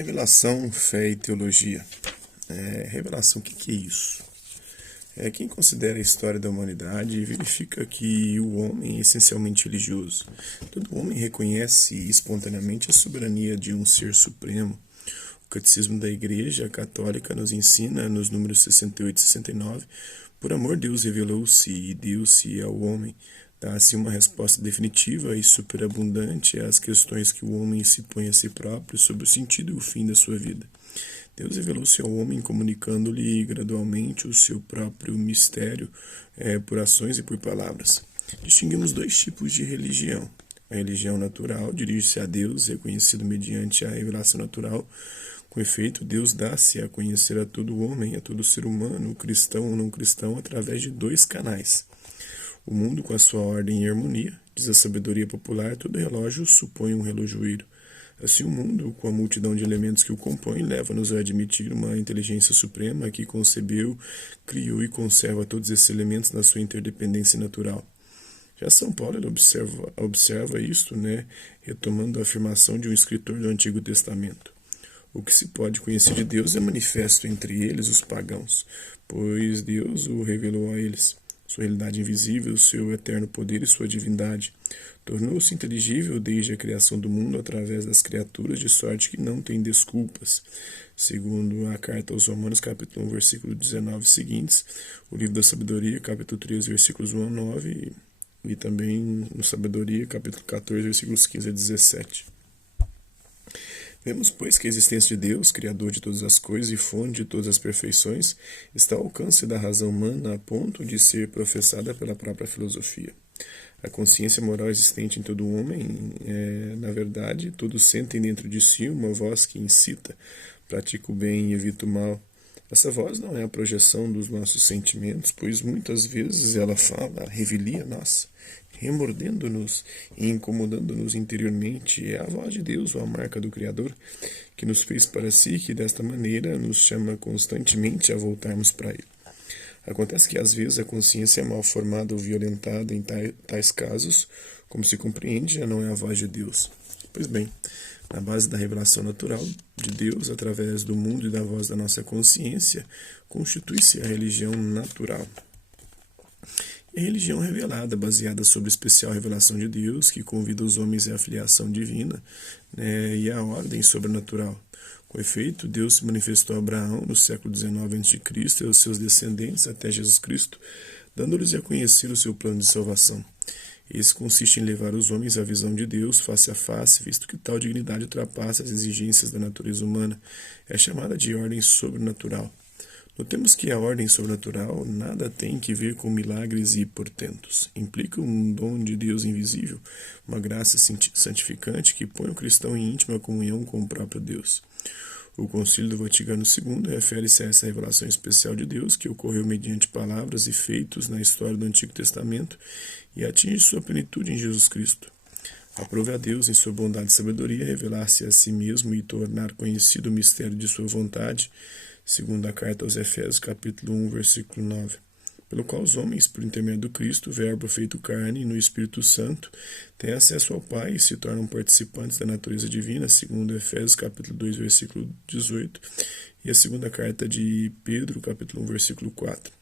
Revelação, fé e teologia. Revelação, o que é isso? Quem considera a história da humanidade verifica que o homem é essencialmente religioso. Todo homem reconhece espontaneamente a soberania de um ser supremo. O Catecismo da Igreja Católica nos ensina, nos números 68 e 69, por amor Deus revelou-se e deu-se ao homem. Dá-se uma resposta definitiva e superabundante às questões que o homem se põe a si próprio sobre o sentido e o fim da sua vida. Deus revelou-se ao homem comunicando-lhe gradualmente o seu próprio mistério por ações e por palavras. Distinguimos dois tipos de religião. A religião natural dirige-se a Deus, reconhecido mediante a revelação natural. Com efeito, Deus dá-se a conhecer a todo homem, a todo ser humano, cristão ou não cristão, através de dois canais. O mundo com a sua ordem e harmonia, diz a sabedoria popular, todo relógio supõe um relojoeiro. Assim, o mundo, com a multidão de elementos que o compõem, leva-nos a admitir uma inteligência suprema que concebeu, criou e conserva todos esses elementos na sua interdependência natural. Já São Paulo ele observa isto, retomando a afirmação de um escritor do Antigo Testamento. O que se pode conhecer de Deus é manifesto entre eles, os pagãos, pois Deus o revelou a eles. Sua realidade invisível, seu eterno poder e sua divindade. Tornou-se inteligível desde a criação do mundo através das criaturas, de sorte que não tem desculpas. Segundo a carta aos Romanos, capítulo 1, versículo 19 seguintes, o livro da Sabedoria, capítulo 3, versículos 1 a 9, e também no Sabedoria, capítulo 14, versículos 15 a 17. Vemos, pois, que a existência de Deus, Criador de todas as coisas e fonte de todas as perfeições, está ao alcance da razão humana a ponto de ser professada pela própria filosofia. A consciência moral existente em todo homem na verdade, todos sentem dentro de si uma voz que incita, pratica o bem e evita o mal. Essa voz não é a projeção dos nossos sentimentos, pois muitas vezes ela fala, revelia nossa, remordendo-nos e incomodando-nos interiormente. É a voz de Deus, ou a marca do Criador, que nos fez para si, que desta maneira nos chama constantemente a voltarmos para Ele. Acontece que às vezes a consciência é mal formada ou violentada em tais casos, como se compreende, já não é a voz de Deus. Pois bem, na base da revelação natural de Deus, através do mundo e da voz da nossa consciência, constitui-se a religião natural. E a religião revelada, baseada sobre a especial revelação de Deus, que convida os homens à filiação divina e à ordem sobrenatural. Com efeito, Deus se manifestou a Abraão no século XIX a.C. e aos seus descendentes até Jesus Cristo, dando-lhes a conhecer o seu plano de salvação. Esse consiste em levar os homens à visão de Deus face a face, visto que tal dignidade ultrapassa as exigências da natureza humana. É chamada de ordem sobrenatural. Notemos que a ordem sobrenatural nada tem que ver com milagres e portentos. Implica um dom de Deus invisível, uma graça santificante que põe o cristão em íntima comunhão com o próprio Deus. O Concílio do Vaticano II refere-se a essa revelação especial de Deus que ocorreu mediante palavras e feitos na história do Antigo Testamento e atinge sua plenitude em Jesus Cristo. Aprove a Deus, em sua bondade e sabedoria, revelar-se a si mesmo e tornar conhecido o mistério de sua vontade, segundo a carta aos Efésios, capítulo 1, versículo 9, pelo qual os homens, por intermédio do Cristo, verbo feito carne, no Espírito Santo, têm acesso ao Pai e se tornam participantes da natureza divina, segundo Efésios, capítulo 2, versículo 18, e a segunda carta de Pedro, capítulo 1, versículo 4.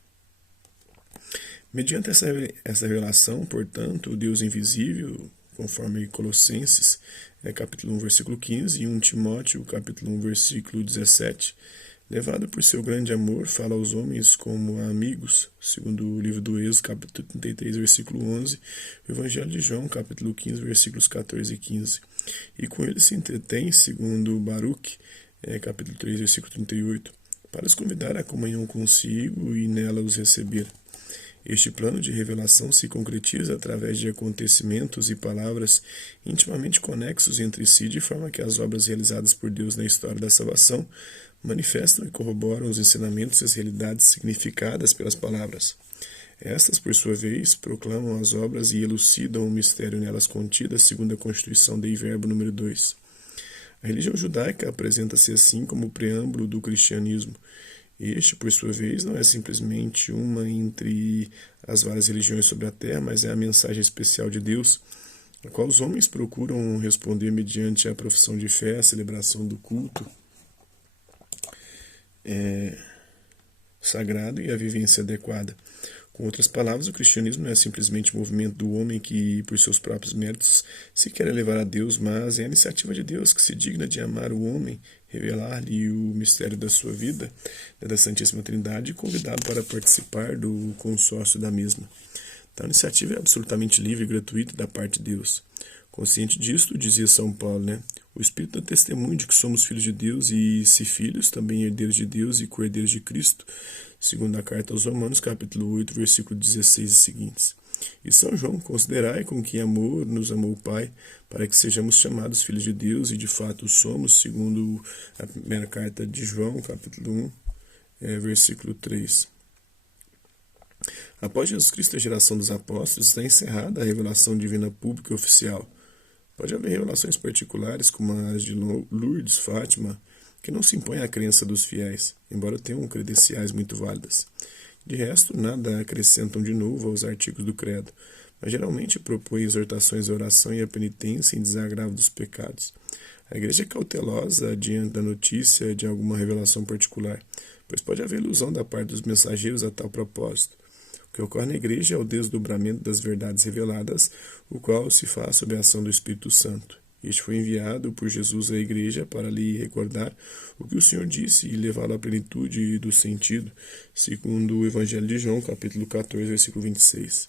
Mediante essa revelação, portanto, o Deus invisível, conforme Colossenses, capítulo 1, versículo 15, e 1 Timóteo, capítulo 1, versículo 17, levado por seu grande amor, fala aos homens como a amigos, segundo o livro do Êxodo, capítulo 33, versículo 11, o Evangelho de João, capítulo 15, versículos 14 e 15. E com ele se entretém, segundo Baruque, capítulo 3, versículo 38, para os convidar à comunhão consigo e nela os receber. Este plano de revelação se concretiza através de acontecimentos e palavras intimamente conexos entre si, de forma que as obras realizadas por Deus na história da salvação manifestam e corroboram os ensinamentos e as realidades significadas pelas palavras. Estas, por sua vez, proclamam as obras e elucidam o mistério nelas contidas, segundo a Constituição Dei Verbo número 2. A religião judaica apresenta-se assim como o preâmbulo do cristianismo. Este, por sua vez, não é simplesmente uma entre as várias religiões sobre a terra, mas é a mensagem especial de Deus, a qual os homens procuram responder mediante a profissão de fé, a celebração do culto sagrado e a vivência adequada. Com outras palavras, o cristianismo não é simplesmente o movimento do homem que, por seus próprios méritos, se quer elevar a Deus, mas é a iniciativa de Deus que se digna de amar o homem, revelar-lhe o mistério da sua vida, da Santíssima Trindade, e convidá-lo para participar do consórcio da mesma. Então, a iniciativa é absolutamente livre e gratuita da parte de Deus. Consciente disto, dizia São Paulo, o Espírito dá testemunho de que somos filhos de Deus e, se filhos, também herdeiros de Deus e co-herdeiros de Cristo, segundo a carta aos Romanos, capítulo 8, versículo 16 e seguintes. E São João, considerai com que amor nos amou o Pai, para que sejamos chamados filhos de Deus, e de fato somos, segundo a primeira carta de João, capítulo 1, versículo 3. Após Jesus Cristo, a geração dos apóstolos, está encerrada a revelação divina pública e oficial. Pode haver revelações particulares, como as de Lourdes, Fátima, que não se impõem à crença dos fiéis, embora tenham credenciais muito válidas. De resto, nada acrescentam de novo aos artigos do credo, mas geralmente propõem exortações à oração e à penitência em desagravo dos pecados. A Igreja é cautelosa diante da notícia de alguma revelação particular, pois pode haver ilusão da parte dos mensageiros a tal propósito. O que ocorre na Igreja é o desdobramento das verdades reveladas, o qual se faz sob a ação do Espírito Santo. Este foi enviado por Jesus à Igreja para lhe recordar o que o Senhor disse e levá-lo à plenitude do sentido, segundo o Evangelho de João, capítulo 14, versículo 26.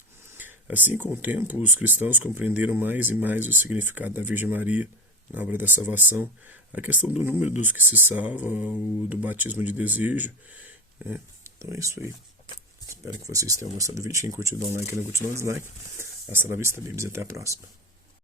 Assim, com o tempo, os cristãos compreenderam mais e mais o significado da Virgem Maria na obra da salvação, a questão do número dos que se salvam, o do batismo de desejo. Então é isso aí. Espero que vocês tenham gostado do vídeo. Quem curtiu, dá um like, quem não curtiu, dá um dislike. Hasta la vista, babies, e até a próxima.